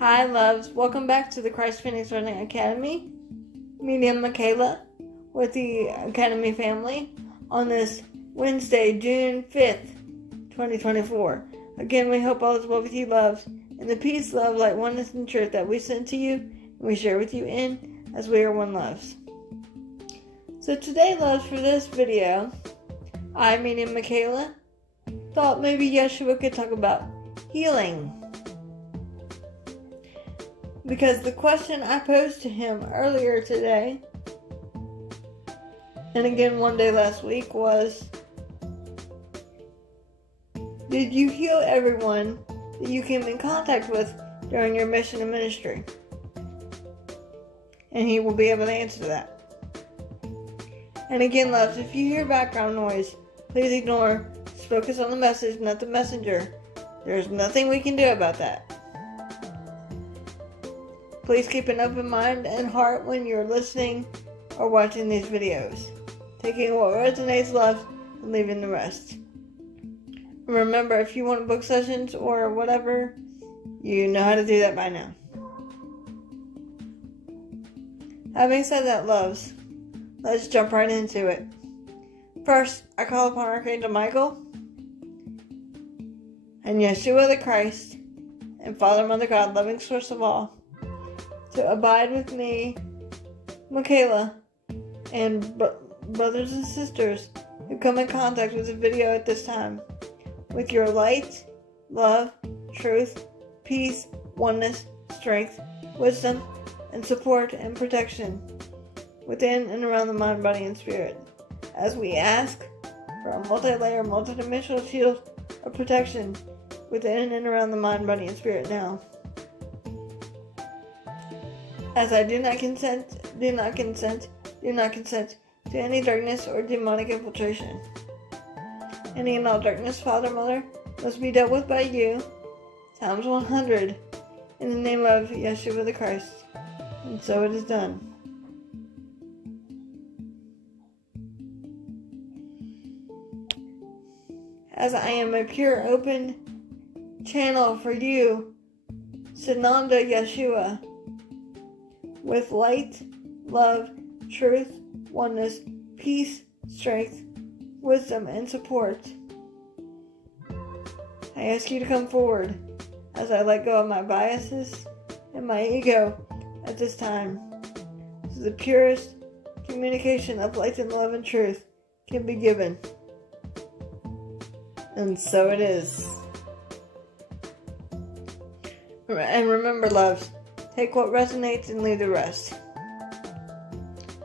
Hi, loves. Welcome back to the Christ Phoenix Running Academy. Medium Michaela with the Academy family on this Wednesday, June 5th, 2024. Again, we hope all is well with you, loves, and the peace, love, light, oneness, and truth that we send to you and we share with you in as we are one, loves. So today, loves, for this video, I, Medium Michaela, thought maybe Yeshua could talk about healing. Because the question I posed to him earlier today, and again one day last week, was, did you heal everyone that you came in contact with during your mission and ministry? And he will be able to answer that. And again, loves, if you hear background noise, please ignore. Just focus on the message, not the messenger. There's nothing we can do about that. Please keep an open mind and heart when you're listening or watching these videos, taking what resonates, love, and leaving the rest. Remember, if you want book sessions or whatever, you know how to do that by now. Having said that, loves, let's jump right into it. First, I call upon Archangel Michael and Yeshua the Christ and Father, Mother, God, loving source of all, to abide with me, Michaela, and brothers and sisters who come in contact with the video at this time, with your light, love, truth, peace, oneness, strength, wisdom, and support and protection within and around the mind, body, and spirit, as we ask for a multi-layer, multi-dimensional shield of protection within and around the mind, body, and spirit now. As I do not consent to any darkness or demonic infiltration. Any and all darkness, Father, Mother, must be dealt with by you, times 100, in the name of Yeshua the Christ. And so it is done. As I am a pure, open channel for you, Sananda Yeshua, with light, love, truth, oneness, peace, strength, wisdom, and support, I ask you to come forward as I let go of my biases and my ego at this time, so the purest communication of light and love and truth can be given. And so it is. And remember, loves, take what resonates and leave the rest.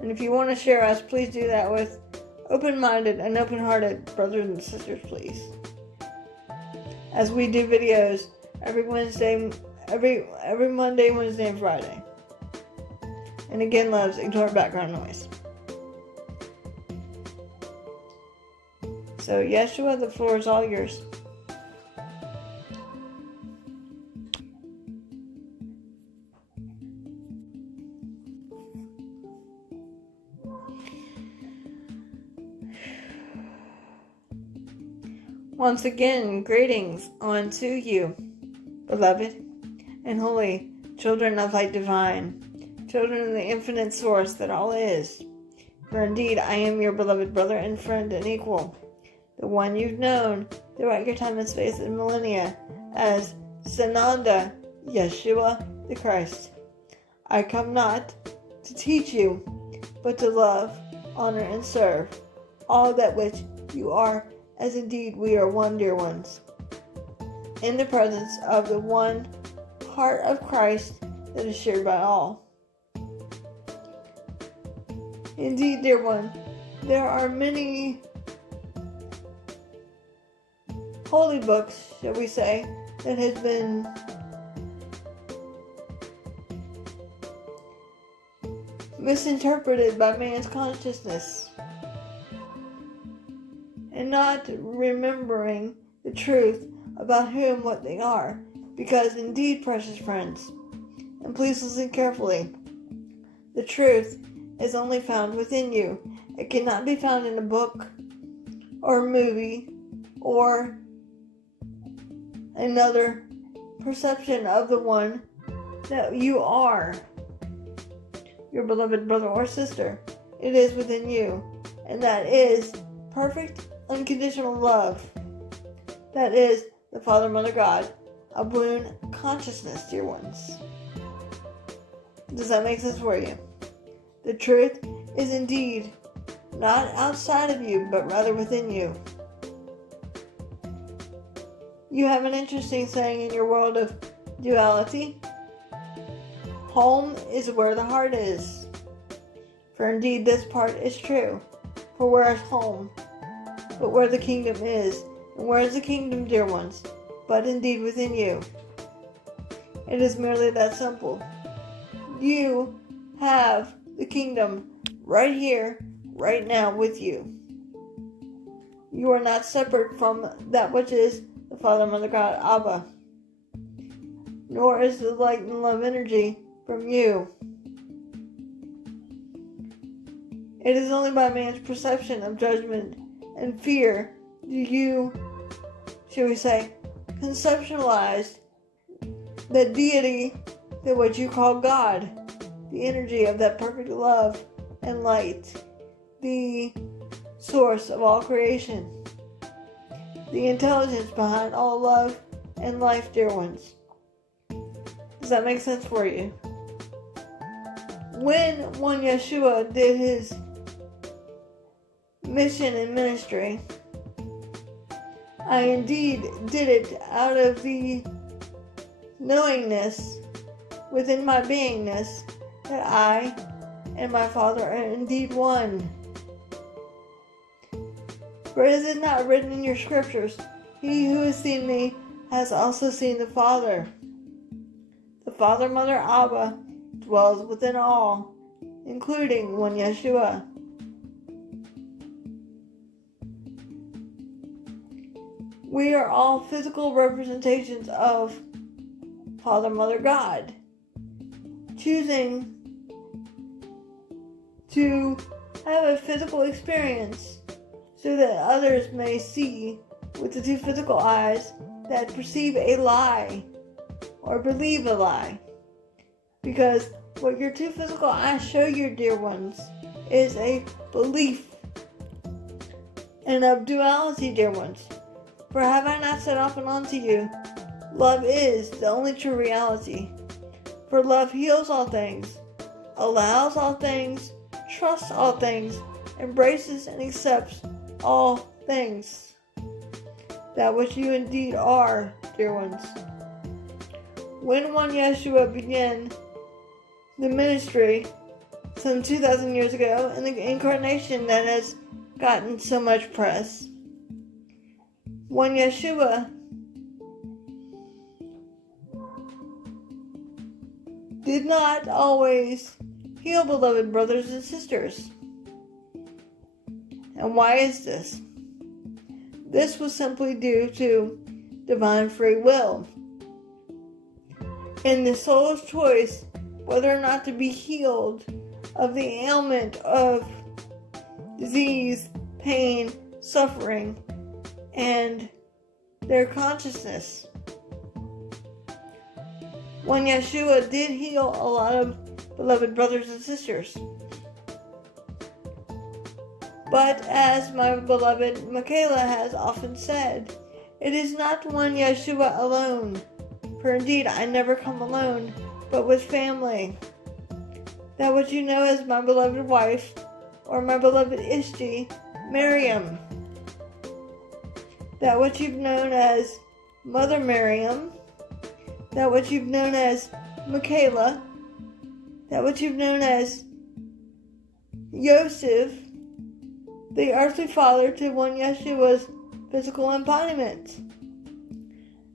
And if you want to share us, please do that with open-minded and open-hearted brothers and sisters, please. As we do videos every Monday, Wednesday, and Friday. And again, loves, ignore background noise. So, Yeshua, the floor is all yours. Once again, greetings unto you, beloved and holy children of light divine, children of the infinite source that all is. For indeed, I am your beloved brother and friend and equal, the one you've known throughout your time and space and millennia as Sananda Yeshua the Christ. I come not to teach you, but to love, honor, and serve all that which you are, as indeed we are one, dear ones, in the presence of the one heart of Christ that is shared by all. Indeed, dear one, there are many holy books, shall we say, that has been misinterpreted by man's consciousness, and not remembering the truth about who and what they are. Because indeed, precious friends, and please listen carefully, the truth is only found within you. It cannot be found in a book or a movie or another perception of the one that you are your beloved brother or sister. It is within you. And that is perfect, unconditional love. That is the Father, Mother, God, a balloon consciousness, dear ones. Does that make sense for you? The truth is indeed not outside of you, but rather within you. You have an interesting saying in your world of duality. Home is where the heart is. For indeed this part is true. For where is home? But where the kingdom is. And where is the kingdom, dear ones? But indeed within you. It is merely that simple. You have the kingdom right here, right now with you. You are not separate from that which is the Father, Mother, God, Abba. Nor is the light and love energy from you. It is only by man's perception of judgment and fear do you, shall we say, conceptualize the deity, that what you call God, the energy of that perfect love and light, the source of all creation, the intelligence behind all love and life, dear ones. Does that make sense for you? When one Yeshua did his mission and ministry, I indeed did it out of the knowingness within my beingness that I and my Father are indeed one. For is it not written in your scriptures, he who has seen me has also seen the Father. The Father, Mother, Abba dwells within all, including one Yeshua. We are all physical representations of Father, Mother, God, choosing to have a physical experience so that others may see with the two physical eyes that perceive a lie or believe a lie. Because what your two physical eyes show you, dear ones, is a belief and of duality, dear ones. For have I not said often unto you, love is the only true reality. For love heals all things, allows all things, trusts all things, embraces and accepts all things. That which you indeed are, dear ones. When one Yeshua began the ministry some 2,000 years ago, in the incarnation that has gotten so much press, one Yeshua did not always heal beloved brothers and sisters. And why is this? This was simply due to divine free will and the soul's choice whether or not to be healed of the ailment of disease, pain, suffering, and their consciousness. When Yeshua did heal a lot of beloved brothers and sisters. But as my beloved Michaela has often said, it is not one Yeshua alone. For indeed I never come alone, but with family. That which you know as my beloved wife, or my beloved Ishti, Miriam. That which you've known as Mother Miriam. That which you've known as Michaela. That which you've known as Yosef, the earthly father to one Yeshua's physical embodiment.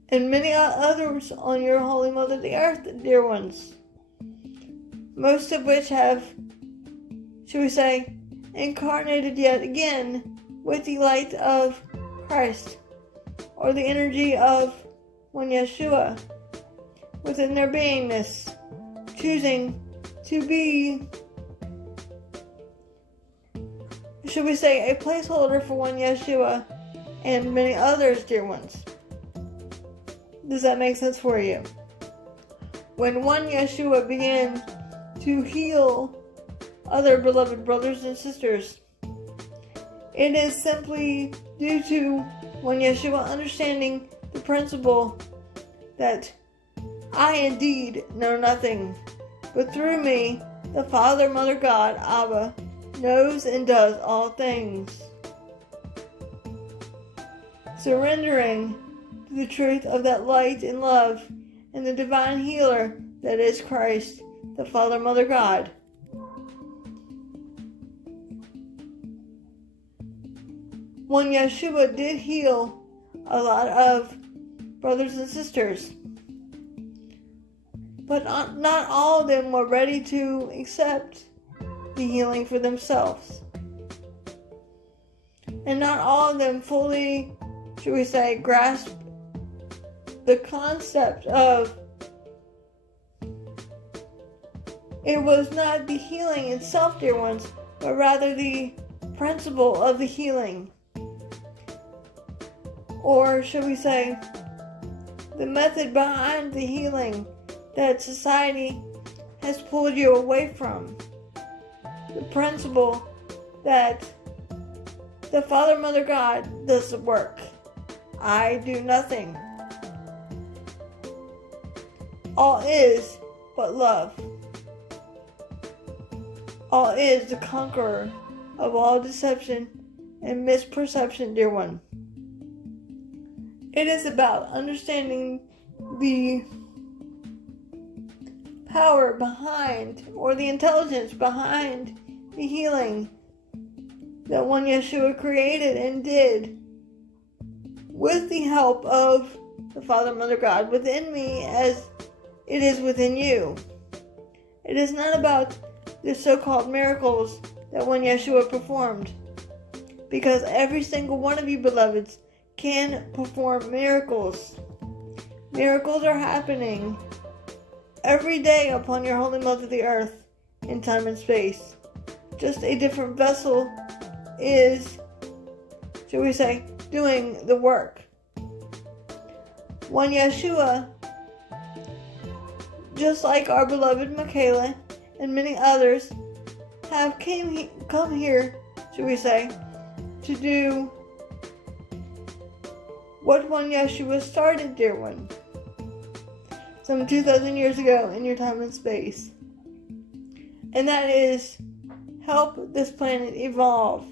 And many others on your holy mother the earth, dear ones. Most of which have, shall we say, incarnated yet again with the light of Christ, or the energy of one Yeshua within their beingness, choosing to be, should we say, a placeholder for one Yeshua and many others, dear ones. Does that make sense for you? when one Yeshua began to heal other beloved brothers and sisters, it is simply due to one Yeshua understanding the principle that I indeed know nothing, but through me, the Father, Mother, God, Abba, knows and does all things. Surrendering to the truth of that light and love and the divine healer that is Christ, the Father, Mother, God. When Yeshua did heal a lot of brothers and sisters, but not all of them were ready to accept the healing for themselves. And not all of them fully, should we say, grasp the concept of it was not the healing itself, dear ones, but rather the principle of the healing. Or should we say, the method behind the healing that society has pulled you away from. The principle that the Father, Mother, God does the work. I do nothing. All is but love. All is the conqueror of all deception and misperception, dear one. It is about understanding the power behind, or the intelligence behind, the healing that one Yeshua created and did with the help of the Father, Mother, God within me as it is within you. It is not about the so-called miracles that one Yeshua performed, because every single one of you, beloveds, can perform miracles. Miracles are happening every day upon your holy mother, the earth, in time and space. Just a different vessel is, shall we say, doing the work. One Yeshua, just like our beloved Michaela and many others, have come here, should we say, to do what one Yeshua started, dear one, some 2,000 years ago in your time and space. And that is help this planet evolve.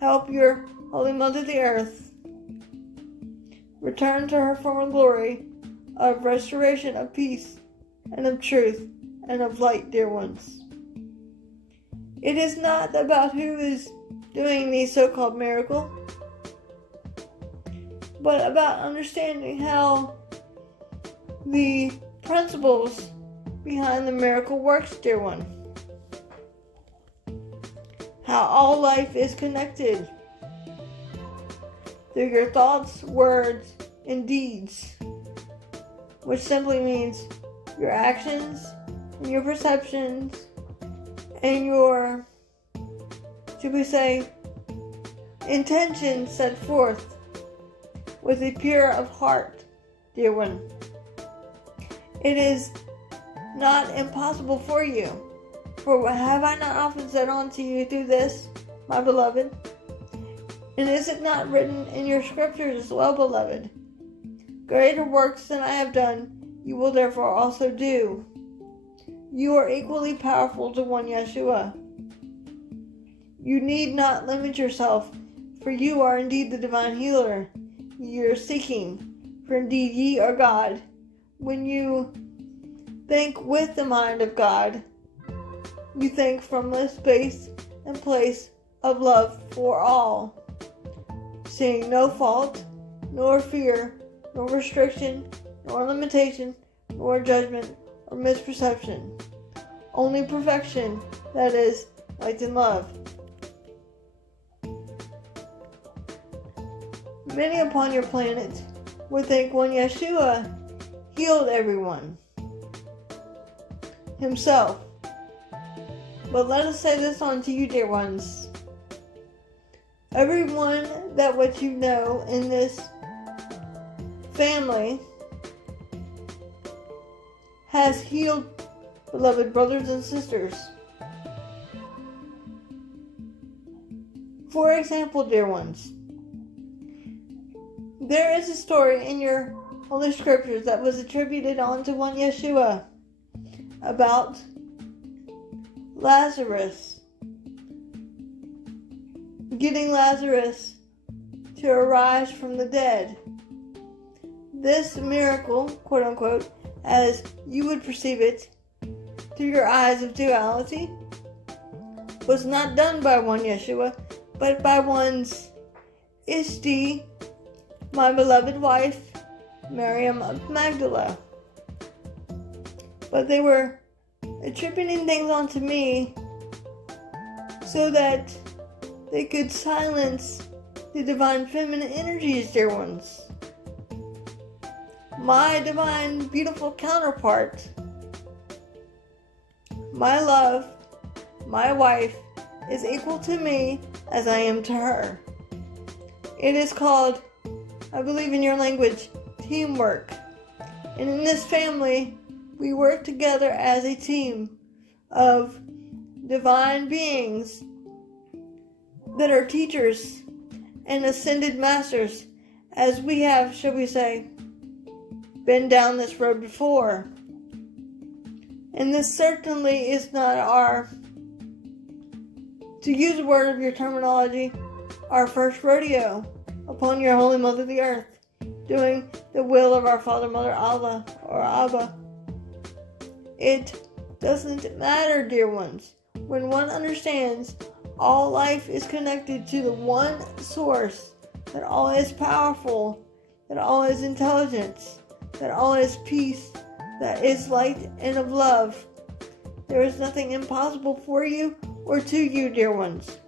Help your Holy Mother the Earth return to her former glory of restoration, of peace, and of truth, and of light, dear ones. It is not about who is doing these so-called miracles, but about understanding how the principles behind the miracle works, dear one. How all life is connected through your thoughts, words, and deeds, which simply means your actions and your perceptions and your, should we say, intentions set forth with a pure of heart, dear one. It is not impossible for you. For have I not often said unto you through this, my beloved? And is it not written in your scriptures as well, beloved? Greater works than I have done, you will therefore also do. You are equally powerful to one Yeshua. You need not limit yourself, for you are indeed the divine healer ye are seeking, for indeed ye are God. When you think with the mind of God, you think from the space and place of love for all, seeing no fault, nor fear, nor restriction, nor limitation, nor judgment, or misperception. Only perfection, that is, light and love. Many upon your planet would think when Yeshua healed everyone himself. But let us say this unto you, dear ones. Everyone that what you know in this family has healed beloved brothers and sisters. For example, dear ones, there is a story in your Holy Scriptures that was attributed onto one Yeshua about Lazarus, getting Lazarus to arise from the dead. This miracle, quote unquote, as you would perceive it through your eyes of duality, was not done by one Yeshua, but by one's Ishti, my beloved wife, Miriam of Magdala. But they were attributing things onto me so that they could silence the divine feminine energies, dear ones. My divine, beautiful counterpart, my love, my wife, is equal to me as I am to her. It is called, I believe in your language, teamwork. And in this family, we work together as a team of divine beings that are teachers and ascended masters, as we have, shall we say, been down this road before. And this certainly is not our, to use a word of your terminology, our first rodeo upon your Holy Mother the Earth, doing the will of our Father, Mother, Allah, or Abba. It doesn't matter, dear ones. When one understands all life is connected to the one source, that all is powerful, that all is intelligence, that all is peace, that is light and of love, there is nothing impossible for you or to you, dear ones.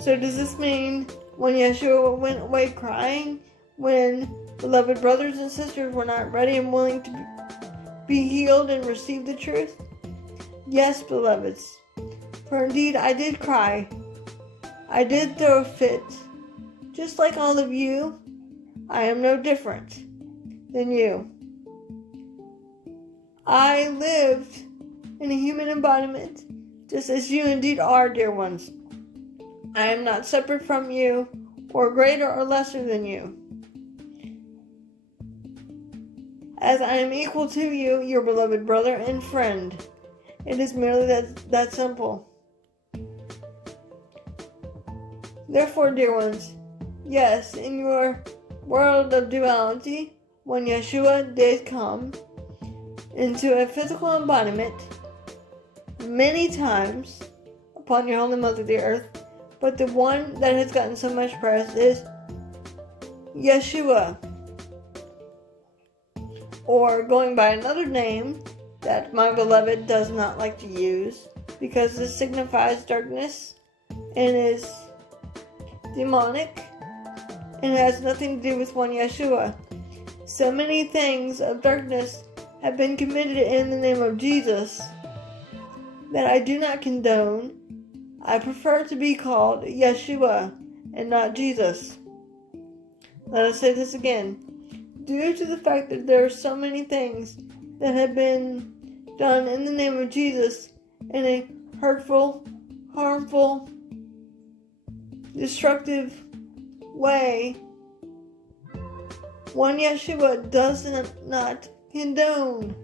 So does this mean when Yeshua went away crying, when beloved brothers and sisters were not ready and willing to be healed and receive the truth? Yes, beloveds, for indeed I did cry. I did throw a fit. Just like all of you, I am no different than you. I lived in a human embodiment, just as you indeed are, dear ones. I am not separate from you, or greater or lesser than you. As I am equal to you, your beloved brother and friend. It is merely that simple. Therefore, dear ones, yes, in your world of duality, when Yeshua did come into a physical embodiment many times upon your Holy Mother the Earth, but the one that has gotten so much press is Yeshua, or going by another name that my beloved does not like to use, because this signifies darkness and is demonic and has nothing to do with one Yeshua. So many things of darkness have been committed in the name of Jesus that I do not condone. I prefer to be called Yeshua and not Jesus. Let us say this again. Due to the fact that there are so many things that have been done in the name of Jesus in a hurtful, harmful, destructive way, one Yeshua does not condone.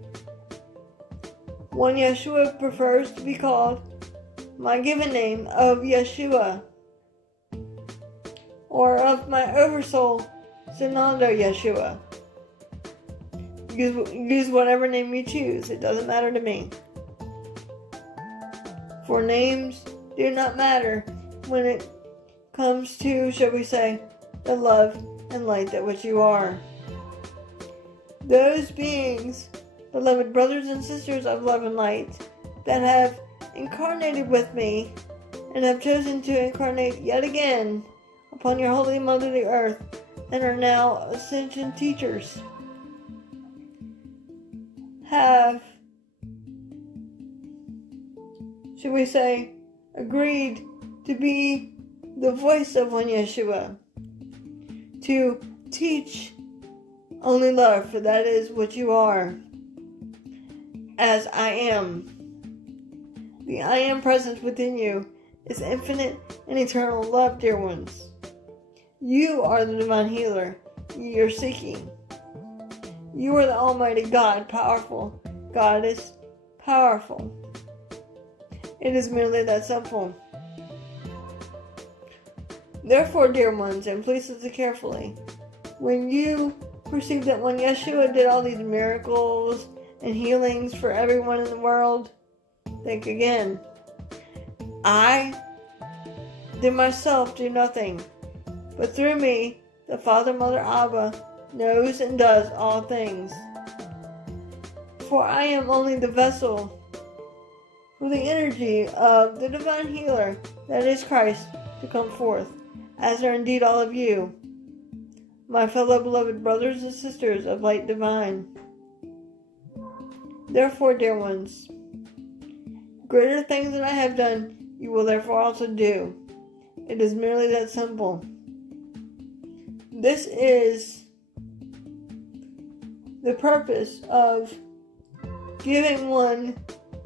One Yeshua prefers to be called my given name of Yeshua, or of my oversoul, Sananda Yeshua. Use whatever name you choose. It doesn't matter to me. For names do not matter when it comes to, shall we say, the love and light that which you are. Those beings, beloved brothers and sisters of love and light, that have incarnated with me and have chosen to incarnate yet again upon your Holy Mother the Earth, and are now ascension teachers, have, should we say, agreed to be the voice of one Yeshua, to teach only love, for that is what you are. as I am. The I am presence within you is infinite and eternal love, dear ones. You are the divine healer you're seeking. You are the Almighty God, powerful. God is powerful. It is merely that simple. Therefore, dear ones, and please listen carefully, when you perceive that when Yeshua did all these miracles and healings for everyone in the world, think again. I did myself do nothing, but through me, the Father, Mother, Abba, knows and does all things. For I am only the vessel for the energy of the divine healer, that is Christ, to come forth, as are indeed all of you, my fellow beloved brothers and sisters of light divine. Therefore, dear ones, greater things than I have done, you will therefore also do. It is merely that simple. This is the purpose of giving one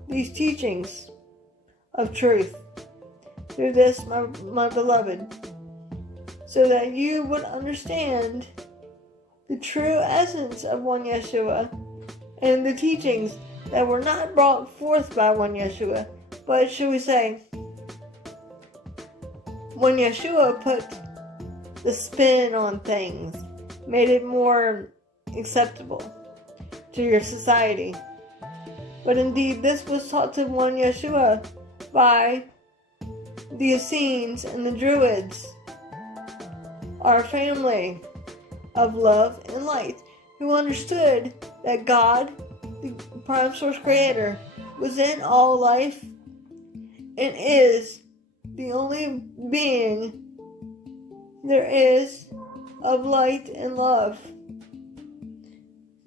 these teachings of truth through this, my beloved, so that you would understand the true essence of one Yeshua and the teachings that were not brought forth by one Yeshua, but should we say, when Yeshua put the spin on things, made it more acceptable to your society. But indeed, this was taught to one Yeshua by the Essenes and the Druids, our family of love and light, who understood that God, the prime source creator, was in all life and is the only being there is of light and love.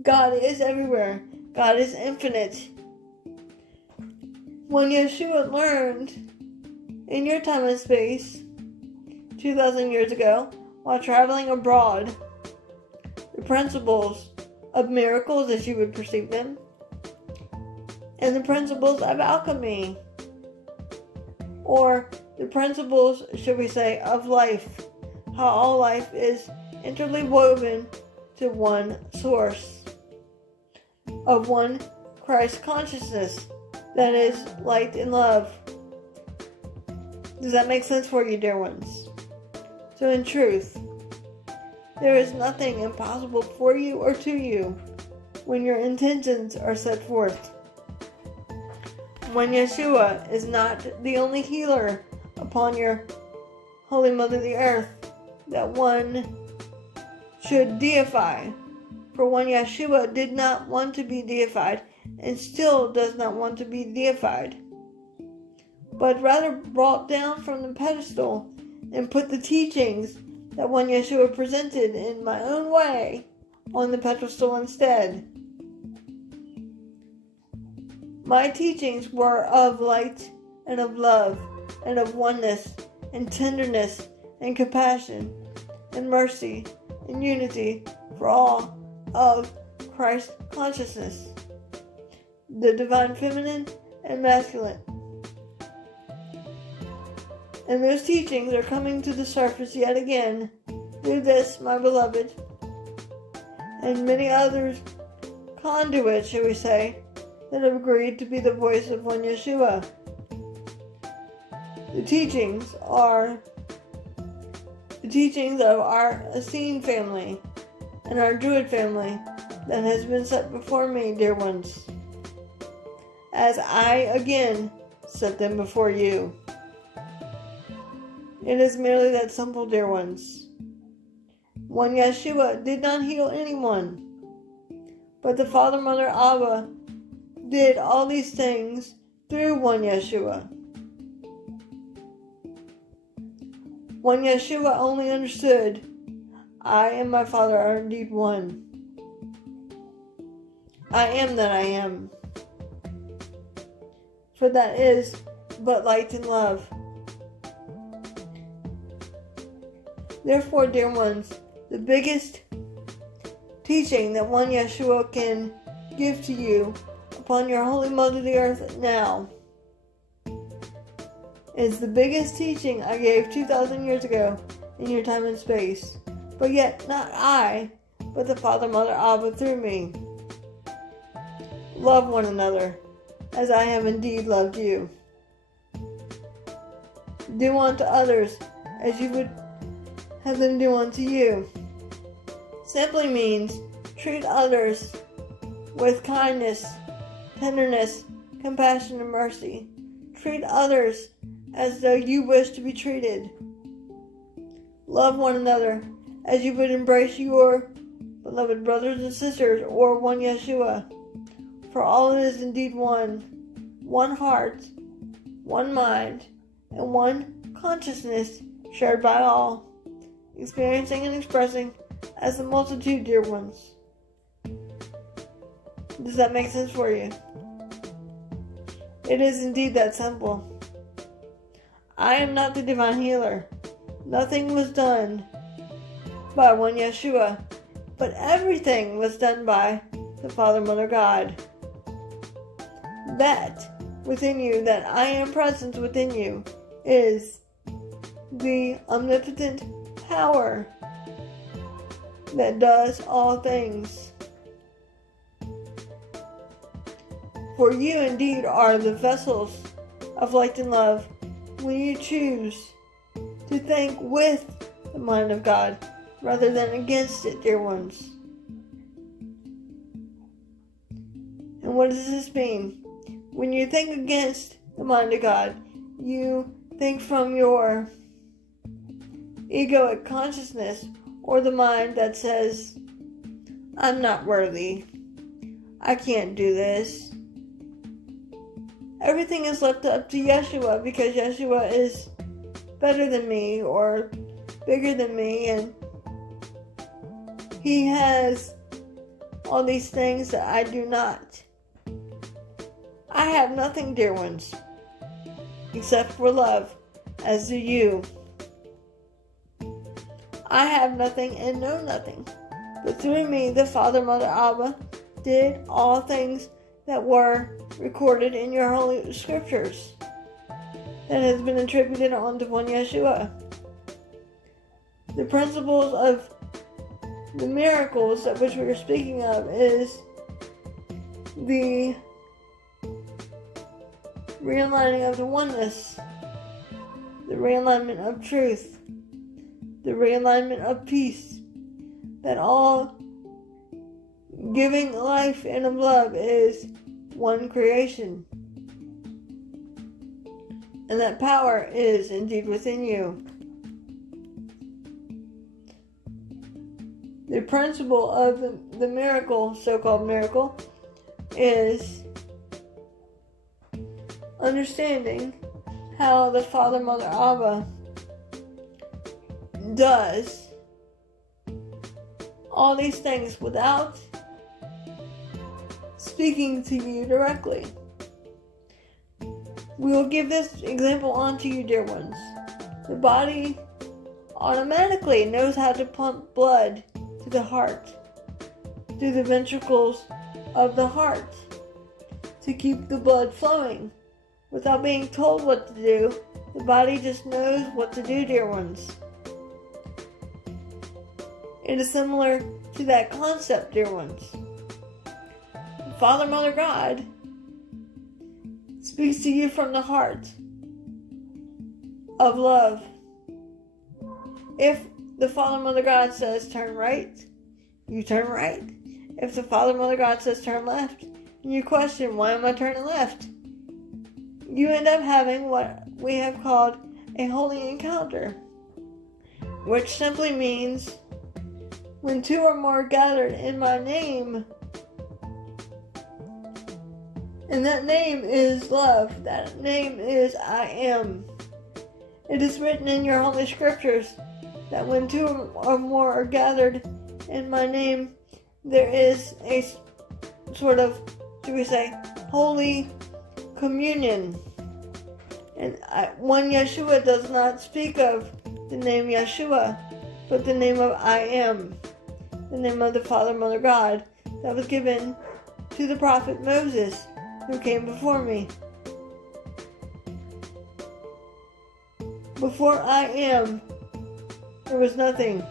God is everywhere. God is infinite. When Yeshua learned in your time and space 2,000 years ago while traveling abroad the principles of miracles as you would perceive them and the principles of alchemy, or the principles, should we say, of life, how all life is interwoven to one source of one Christ consciousness, that is light and love. Does that make sense for you, dear ones? So in truth, there is nothing impossible for you or to you when your intentions are set forth. When Yeshua is not the only healer upon your Holy Mother the Earth that one should deify. For one Yeshua did not want to be deified and still does not want to be deified, but rather brought down from the pedestal and put the teachings that one Yeshua presented in my own way on the pedestal instead. My teachings were of light and of love and of oneness and tenderness and compassion and mercy and unity for all of Christ consciousness, the divine feminine and masculine. And those teachings are coming to the surface yet again through this, my beloved, and many others conduits, shall we say, that have agreed to be the voice of one Yeshua. The teachings are the teachings of our Essene family and our Druid family that has been set before me, dear ones, as I again set them before you. It is merely that simple, dear ones. One Yeshua did not heal anyone, but the Father, Mother, Abba did all these things through one Yeshua. One Yeshua only understood, I and my Father are indeed one. I am that I am. For that is but light and love. Therefore, dear ones, the biggest teaching that one Yeshua can give to you upon your holy mother the earth now. It's the biggest teaching I gave 2,000 years ago in your time and space. But yet, not I, but the Father, Mother, Abba through me. Love one another, as I have indeed loved you. Do unto others as you would have them do unto you. Simply means treat others with kindness, tenderness, compassion, and mercy. Treat others as though you wish to be treated. Love one another as you would embrace your beloved brothers and sisters, or one Yeshua. For all is indeed one heart, one mind, and one consciousness shared by all, experiencing and expressing as the multitude, dear ones. Does that make sense for you? It is indeed that simple. I am not the divine healer. Nothing was done by one Yeshua, but everything was done by the Father, Mother, God. That within you, that I am present within you, is the omnipotent power that does all things. For you indeed are the vessels of light and love when you choose to think with the mind of God rather than against it, dear ones. And what does this mean? When you think against the mind of God, you think from your egoic consciousness, or the mind that says, I'm not worthy, I can't do this. Everything is left up to Yeshua, because Yeshua is better than me or bigger than me, and he has all these things that I do not. I have nothing, dear ones, except for love, as do you. I have nothing and know nothing, but through me the Father, Mother, Abba did all things that were recorded in your holy scriptures, that has been attributed unto one Yeshua. The principles of the miracles that which we are speaking of is the realigning of the oneness, the realignment of truth, the realignment of peace, that all giving life and of love is one creation, and that power is indeed within you. The principle of the miracle, so-called miracle, is understanding how the Father, Mother, Abba does all these things without speaking to you directly. We will give this example onto you, dear ones. The body automatically knows how to pump blood to the heart through the ventricles of the heart to keep the blood flowing. Without being told what to do, the body just knows what to do, dear ones. It is similar to that concept, dear ones. Father, Mother, God speaks to you from the heart of love. If the Father, Mother, God says turn right, you turn right. If the Father, Mother, God says turn left, and you question, why am I turning left? You end up having what we have called a holy encounter, which simply means when two or more gathered in my name, and that name is love, that name is I am. It is written in your holy scriptures that when two or more are gathered in my name, there is a sort of, should we say, holy communion. And one Yeshua does not speak of the name Yeshua, but the name of I am, the name of the Father, Mother, God, that was given to the prophet Moses, who came before me. Before I am, there was nothing.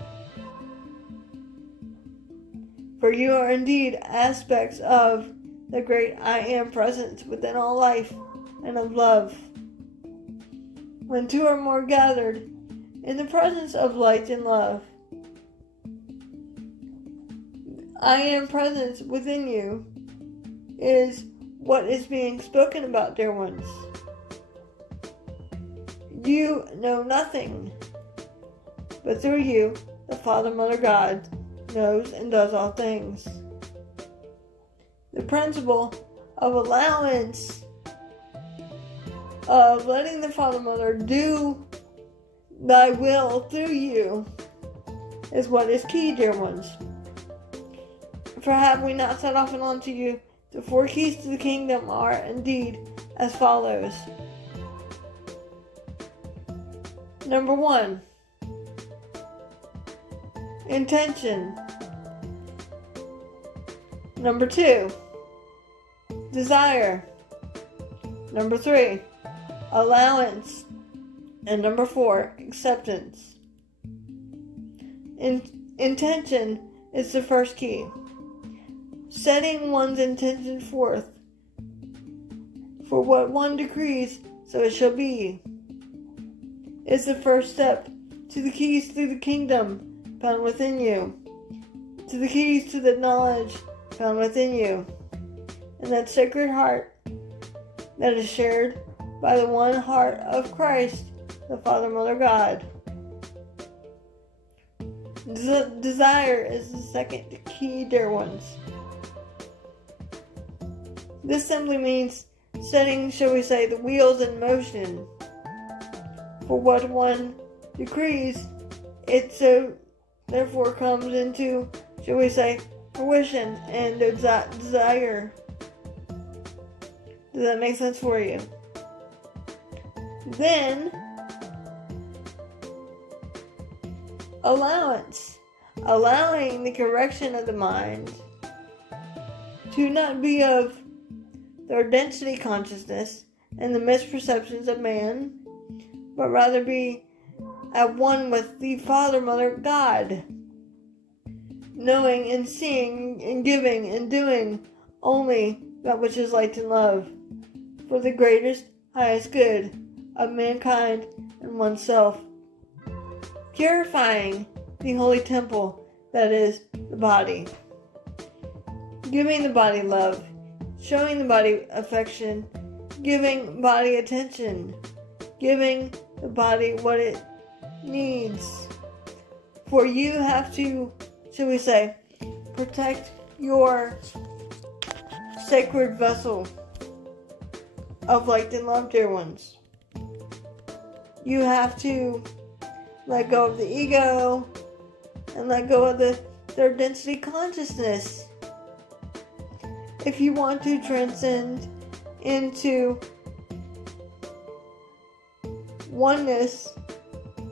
For you are indeed aspects of the great I Am presence within all life and of love. When two or more gathered in the presence of light and love, I Am presence within you is what is being spoken about, dear ones. You know nothing, but through you, the Father, Mother, God knows and does all things. The principle of allowance, of letting the Father, Mother do thy will through you, is what is key, dear ones. For have we not said often unto you, the 4 keys to the kingdom are indeed as follows. Number 1, intention. Number 2, desire. Number 3, allowance. And number 4, acceptance. Intention is the first key. Setting one's intention forth. For what one decrees, so it shall be, is the first step to the keys to the kingdom found within you, to the keys to the knowledge found within you, and that sacred heart that is shared by the one heart of Christ, the Father, Mother, God. Desire is the second key, dear ones. This simply means setting, shall we say, the wheels in motion. For what one decrees, it so therefore comes into, shall we say, fruition and desire. Does that make sense for you? Then, allowance. Allowing the correction of the mind to not be of their density consciousness and the misperceptions of man, but rather be at one with the Father, Mother, God, knowing and seeing and giving and doing only that which is light and love, for the greatest, highest good of mankind and oneself, purifying the holy temple that is the body, giving the body love, showing the body affection, giving body attention, giving the body what it needs. For you have to, shall we say, protect your sacred vessel of light and love, dear ones. You have to let go of the ego and let go of their density consciousness. If you want to transcend into oneness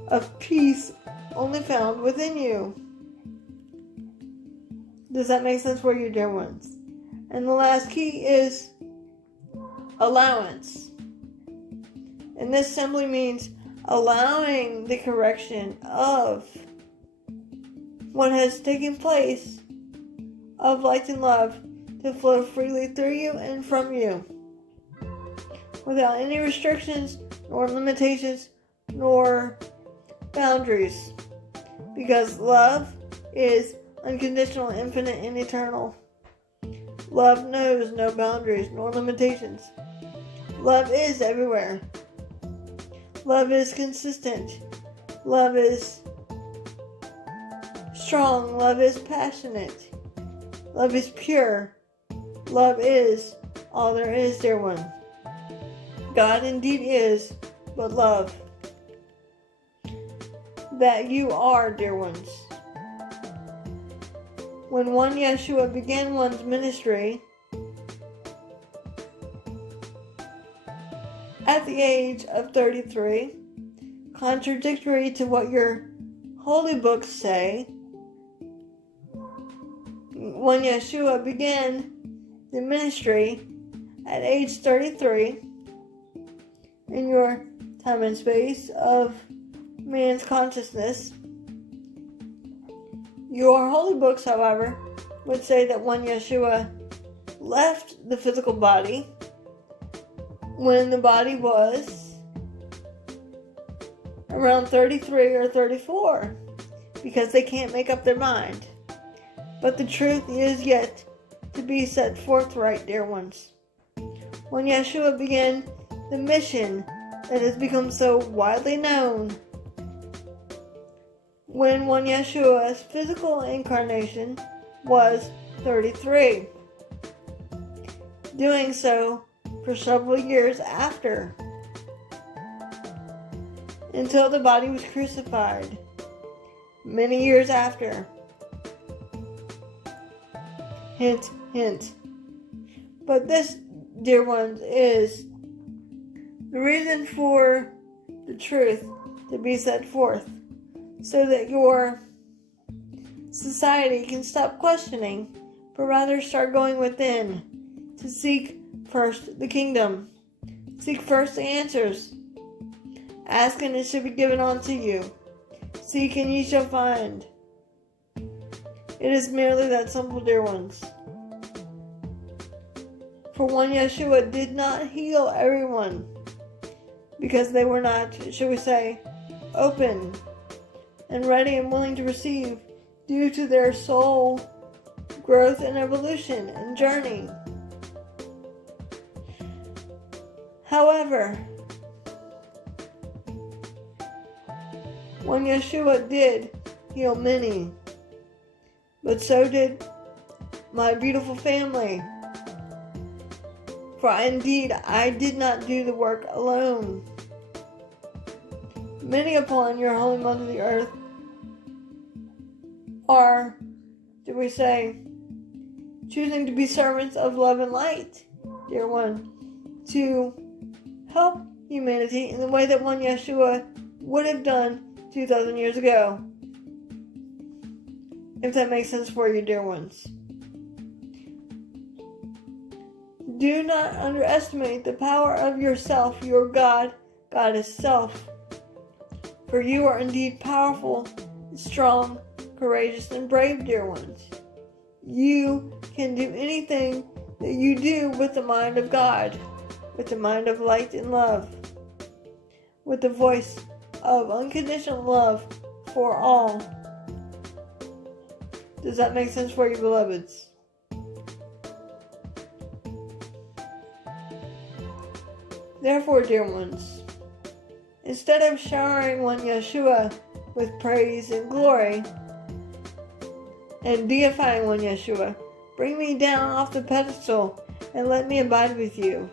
of peace only found within you. Does that make sense for you, dear ones? And the last key is allowance. And this simply means allowing the correction of what has taken place of light and love to flow freely through you and from you, without any restrictions, nor limitations, nor boundaries. Because love is unconditional, infinite, and eternal. Love knows no boundaries, nor limitations. Love is everywhere. Love is consistent. Love is strong. Love is passionate. Love is pure. Love is all there is, dear one. God indeed is but love. That you are, dear ones. When one Yeshua began one's ministry at the age of 33, contradictory to what your holy books say, when Yeshua began the ministry at age 33 in your time and space of man's consciousness. Your holy books, however, would say that when Yeshua left the physical body, when the body was around 33 or 34, because they can't make up their mind. But the truth is yet to be set forth right, dear ones. When Yeshua began the mission that has become so widely known, when Yeshua's physical incarnation was 33, doing so for several years after, until the body was crucified, many years after. Hint, hint. But this, dear ones, is the reason for the truth to be set forth, so that your society can stop questioning, but rather start going within to seek first the kingdom. Seek first the answers. Ask and it shall be given unto you. Seek and ye shall find. It is merely that simple, dear ones. For one, Yeshua did not heal everyone, because they were not, shall we say, open and ready and willing to receive due to their soul growth and evolution and journey. However, when Yeshua did heal many, but so did my beautiful family. For indeed, I did not do the work alone. Many upon your holy mother the earth are, do we say, choosing to be servants of love and light, dear one, to help humanity in the way that one Yeshua would have done 2,000 years ago. If that makes sense for you, dear ones. Do not underestimate the power of yourself, your God, Goddess self. For you are indeed powerful, strong, courageous, and brave, dear ones. You can do anything that you do with the mind of God, with the mind of light and love, with the voice of unconditional love for all. Does that make sense for you, beloveds? Therefore, dear ones, instead of showering one Yeshua with praise and glory, and deifying one Yeshua, bring me down off the pedestal and let me abide with you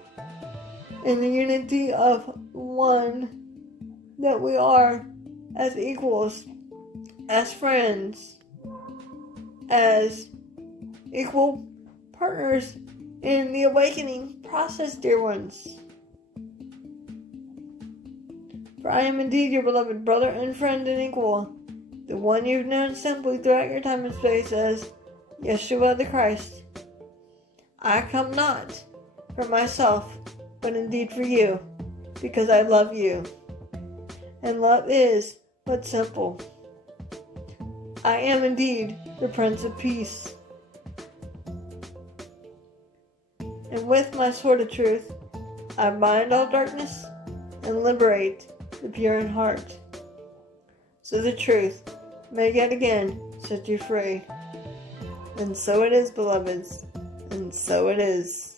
in the unity of one that we are, as equals, as friends, as equal partners in the awakening process, dear ones. For I am indeed your beloved brother and friend and equal, the one you've known simply throughout your time and space as Yeshua the Christ. I come not for myself, but indeed for you, because I love you. And love is but simple. I am indeed the Prince of Peace. And with my sword of truth, I bind all darkness and liberate the pure in heart, so the truth may yet again set you free. And so it is, beloveds, and so it is.